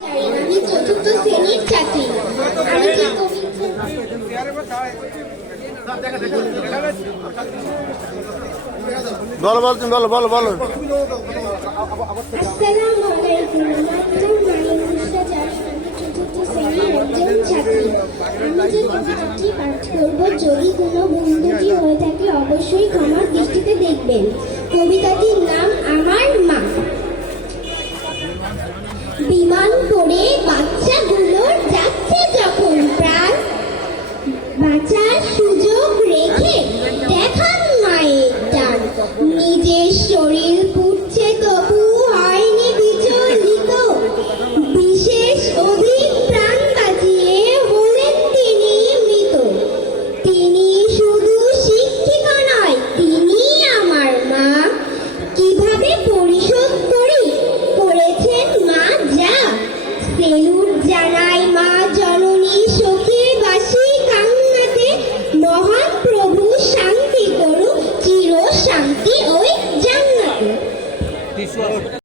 আমি চতুর্থ শ্রেণীর ছাত্রী। আমি যে বলো বলো তুমি বলো বলো বলো। আসসালামু আলাইকুম। চতুর্থ শ্রেণীর একজন ছাত্রী। আমি যে কবিতাটি পাঠ করব, যদি কোনো ভুল ত্রুটি হয়ে থাকে অবশ্যই ক্ষমার দৃষ্টিতে দেখবেন। কবিতাটির নাম আমার মা। বিমান পড়ে বাচ্চাগুলো যাচ্ছে যখন প্রাণ, বাঁচার সুযোগ রেখে দেখান মায়ের টান। নিজের শরীর পুড়ছে তবু হয়নি বিচলিত, বিশেষ অধিক প্রাণ বাঁচিয়ে হলেন তিনি মৃত। তিনি শুধু শিক্ষিকা নয়, তিনি আমার মা। কিভাবে পরিশোধ করি করেছেন মা যা, সেলুট জানাই মা জননী সখীর বাসী কান্নাতে। মহান প্রভু শান্তি করুক চির শান্তি ওই জান্নাতে।